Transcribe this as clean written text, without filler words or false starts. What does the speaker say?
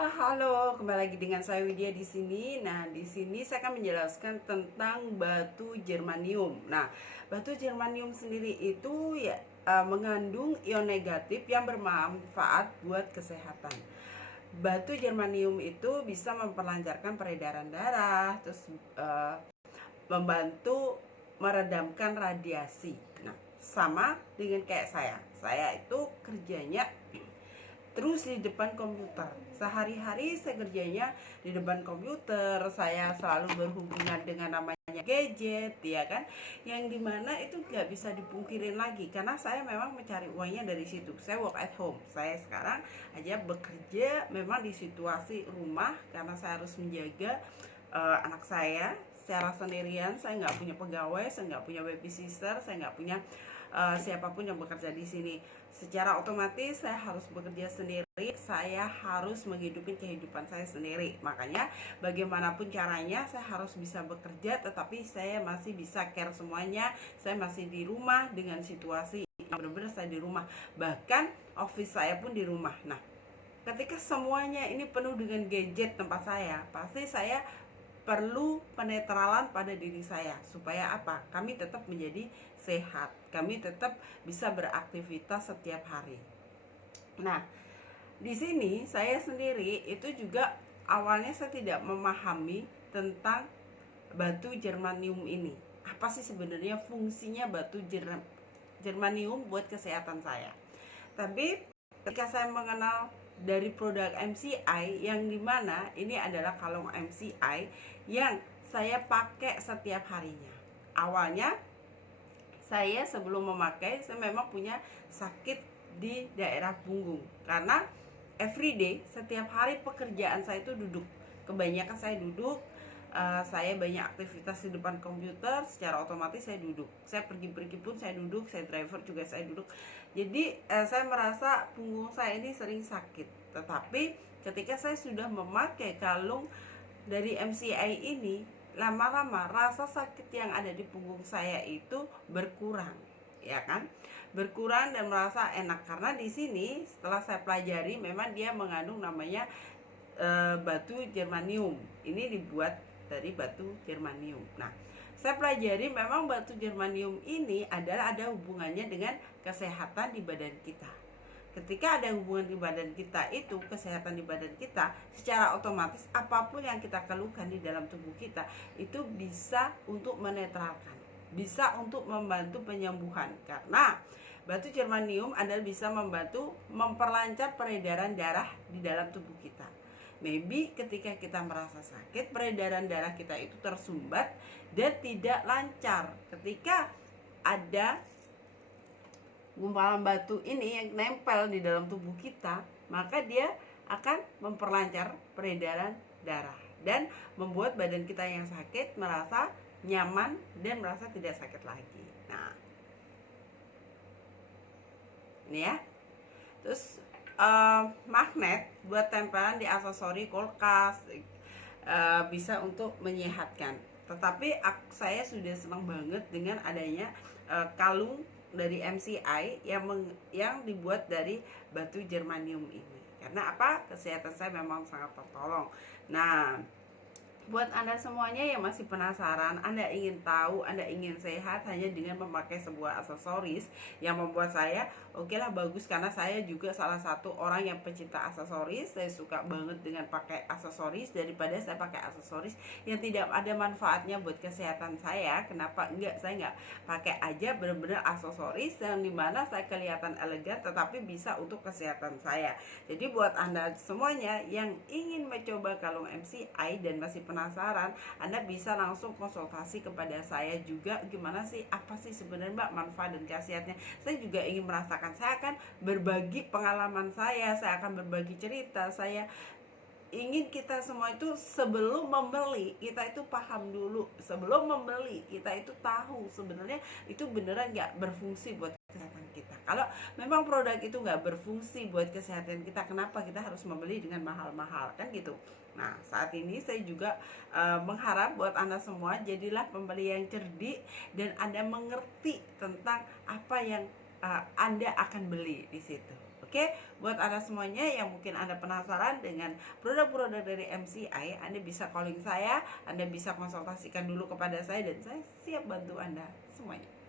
Halo, kembali lagi dengan saya Widya di sini. Nah, di sini saya akan menjelaskan tentang batu germanium. Nah, batu germanium sendiri itu mengandung ion negatif yang bermanfaat buat kesehatan. Batu germanium itu bisa memperlancarkan peredaran darah, terus membantu meredamkan radiasi. Nah, sama dengan kayak saya. Saya itu kerjanya terus di depan komputer. Sehari-hari saya kerjanya di depan komputer. Saya selalu berhubungan dengan namanya gadget, ya kan, yang dimana itu nggak bisa dipungkirin lagi karena saya memang mencari uangnya dari situ. Saya work at home. Saya sekarang aja bekerja memang di situasi rumah karena saya harus menjaga anak saya secara sendirian. Saya nggak punya pegawai, saya nggak punya babysitter, saya nggak punya siapapun yang bekerja di sini. Secara otomatis saya harus bekerja sendiri, saya harus menghidupi kehidupan saya sendiri. Makanya bagaimanapun caranya saya harus bisa bekerja, tetapi saya masih bisa care semuanya. Saya masih di rumah dengan situasi yang benar-benar saya di rumah. Bahkan office saya pun di rumah. Nah, ketika semuanya ini penuh dengan gadget tempat saya, pasti saya perlu penetralan pada diri saya supaya apa? Kami tetap menjadi sehat, kami tetap bisa beraktivitas setiap hari. Nah, di sini saya sendiri itu juga awalnya saya tidak memahami tentang batu germanium ini. Apa sih sebenarnya fungsinya batu germanium buat kesehatan saya? Tapi ketika saya mengenal dari produk MCI yang dimana ini adalah kalung MCI yang saya pakai setiap harinya. Awalnya saya sebelum memakai saya memang punya sakit di daerah punggung karena everyday setiap hari pekerjaan saya itu duduk. Kebanyakan saya duduk, saya banyak aktivitas di depan komputer, secara otomatis saya duduk. Saya pergi-pergi pun saya duduk, saya driver juga saya duduk. Jadi saya merasa punggung saya ini sering sakit. Tetapi ketika saya sudah memakai kalung dari MCI ini, lama-lama rasa sakit yang ada di punggung saya itu berkurang, ya kan? Berkurang dan merasa enak karena di sini setelah saya pelajari memang dia mengandung namanya batu germanium. Ini dibuat dari batu germanium. Nah, saya pelajari memang batu germanium ini adalah ada hubungannya dengan kesehatan di badan kita. Ketika ada hubungan di badan kita itu, kesehatan di badan kita, secara otomatis apapun yang kita keluhkan di dalam tubuh kita itu bisa untuk menetralkan, bisa untuk membantu penyembuhan. Karena batu germanium adalah bisa membantu memperlancar peredaran darah di dalam tubuh kita. Maybe ketika kita merasa sakit, peredaran darah kita itu tersumbat dan tidak lancar. Ketika ada gumpalan batu ini yang nempel di dalam tubuh kita, maka dia akan memperlancar peredaran darah dan membuat badan kita yang sakit merasa nyaman dan merasa tidak sakit lagi. Nah, ini ya. Terus magnet buat tempelan di aksesori kulkas, bisa untuk menyehatkan. Tetapi saya sudah senang banget dengan adanya kalung dari MCI yang dibuat dari batu germanium ini. Karena apa? Kesehatan saya memang sangat tertolong. Nah, buat Anda semuanya yang masih penasaran, Anda ingin tahu, Anda ingin sehat hanya dengan memakai sebuah aksesoris yang membuat saya lah bagus, karena saya juga salah satu orang yang pecinta aksesoris. Saya suka banget dengan pakai aksesoris daripada saya pakai aksesoris yang tidak ada manfaatnya buat kesehatan saya. Kenapa enggak? Saya enggak pakai aja bener-bener aksesoris yang dimana saya kelihatan elegan tetapi bisa untuk kesehatan saya. Jadi buat Anda semuanya yang ingin mencoba kalung MCI dan masih penasaran, Anda bisa langsung konsultasi kepada saya juga. Gimana sih, apa sih sebenarnya Mbak manfaat dan khasiatnya? Saya juga ingin merasakan. Saya akan berbagi pengalaman saya akan berbagi cerita saya. Ingin kita semua itu sebelum membeli, kita itu paham dulu. Sebelum membeli, kita itu tahu sebenarnya itu beneran gak berfungsi buat kesehatan kita. Kalau memang produk itu gak berfungsi buat kesehatan kita, kenapa kita harus membeli dengan mahal-mahal, kan gitu. Nah, saat ini saya juga mengharap buat Anda semua jadilah pembeli yang cerdik dan Anda mengerti tentang apa yang Anda akan beli di situ. Oke, buat Anda semuanya yang mungkin Anda penasaran dengan produk-produk dari MCI, Anda bisa calling saya, Anda bisa konsultasikan dulu kepada saya, dan saya siap bantu Anda semuanya.